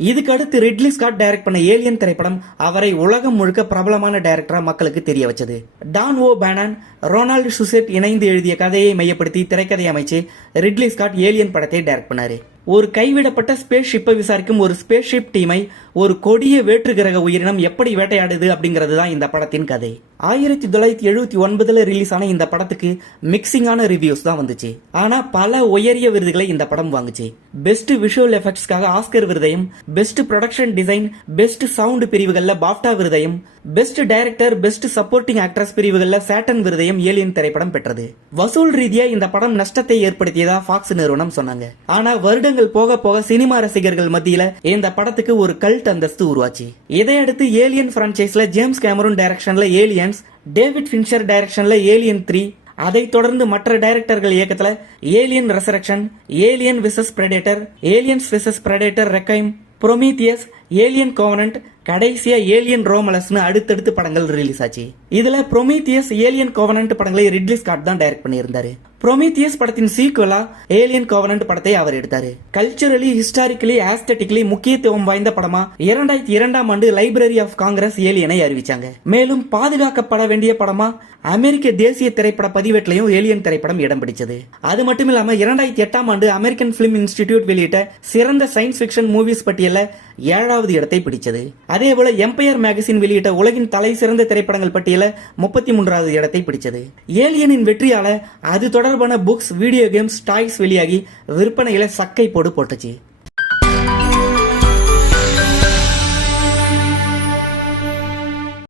இதுக்கு அடுத்து ridley Scott direct பண்ண ஏலியன் திரைப்படம் அவரை உலகம் முழுக்க பிரபலமான டைரக்டரா மக்களுக்கு தெரிய வச்சது. டான் ஓ பேனான், ரொனால்டு சுசெட் இணைந்து எழுதிய கதையை மையப்படுத்தி திரைக்கதை அமைச்சு ரிட்லி ஸ்காட் ஏலியன் படத்தை டைரக்ட் பண்ணாரு. ஒரு கைவிடப்பட்ட ஸ்பேஸ் ஷிப்பை விசாரிக்கும் ஒரு ஸ்பேஸ் ஷிப் டீமை ஒரு கொடிய வேற்று கிரக உயிரினம் எப்படி வேட்டையாடுது அப்படிங்கிறது தான் இந்த படத்தின் கதை. 1979 ரிலீஸ் ஆன இந்த படத்துக்கு மிக்சிங்கான ரிவ்யூஸ் தான் வந்துச்சு. ஆனா பல உயரிய விருதுகளை இந்த படம் வாங்குச்சு. பெஸ்ட் விஷுவல் எஃபெக்ட்ஸ்க்காக ஆஸ்கர் விருதையும், best production design, best sound பிரிவுகள்ல பாப்டா விருதையும், best director, best supporting actress பிரிவுகள்ல சாட்டன் விருதையும் ஏலியன் திரைப்படம் பெற்றது. வசூல் ரீதியா இந்த படம் நஷ்டத்தை ஏற்படுத்தியதா ஃபாக்ஸ் நிறுவனம் சொன்னாங்க. ஆனா வருடங்கள் போக போக சினிமா ரசிகர்கள் மத்தியில இந்த படத்துக்கு ஒரு கல்ட் அந்தஸ்து உருவாச்சு. இதையடுத்து ஏலியன் பிரான்சைஸ்ல ஜேம்ஸ் கேமரூன் டைரக்ஷன்ல ஏலியன்ஸ், டேவிட் ஃபின்ச்சர் டைரக்ஷன்ல ஏலியன் 3, அதை தொடர்ந்து மற்ற டைரக்டர்கள் இயக்கத்துல Alien Resurrection, Alien versus Predator, Aliens versus Predator Requiem, Prometheus, Alien Covenant, கடைசியா ஏலியன் ரோமலஸ்னு அடுத்தடுத்து படங்கள் ரிலீஸ் ஆச்சு. இதுல புரோமீத்தியஸ், ஏலியன் கோவனன்ட் படங்களை ரிட்லி ஸ்காட் தான் டைரக்ட் பண்ணியிருந்தாரு. புரோமீத்தியஸ் படத்தின் சீக்குவலா ஏலியன் கோவனன்ட் படத்தை அவர் எடுத்தாரு. கல்ச்சரலி, ஹிஸ்டாரிக்கலி, ஆஸ்தட்டிக்கலி முக்கியத்துவம் வாய்ந்த படமா 2002ஆம் ஆண்டு லைப்ரரி ஆஃப் காங்கிரஸ் ஏலியனை அறிவிச்சாங்க. மேலும் பாதுகாக்கப்பட வேண்டிய படமா அமெரிக்க தேசிய திரைப்பட பதிவேட்டிலையும் ஏலியன் திரைப்படம் இடம் பிடிச்சது. அது மட்டும் இல்லாம 2008ஆம் ஆண்டு அமெரிக்கன் பிலிம் இன்ஸ்டிடியூட் வெளியிட்ட சிறந்த சயின்ஸ் பிக்ஷன் மூவிஸ் பட்டியல்ல 7வது இடத்தை பிடிச்சது. அதே போல எம்பயர் மேகசின் வெளியிட்ட உலகின் தலை சிறந்த திரைப்படங்கள் பட்டியல 33வது இடத்தை பிடிச்சது. ஏலியனின் வெற்றியால அது தொடர்பான புக்ஸ், வீடியோ கேம்ஸ், டாய்ஸ் வெளியாகி விற்பனையில சக்கை போட்டுச்சு.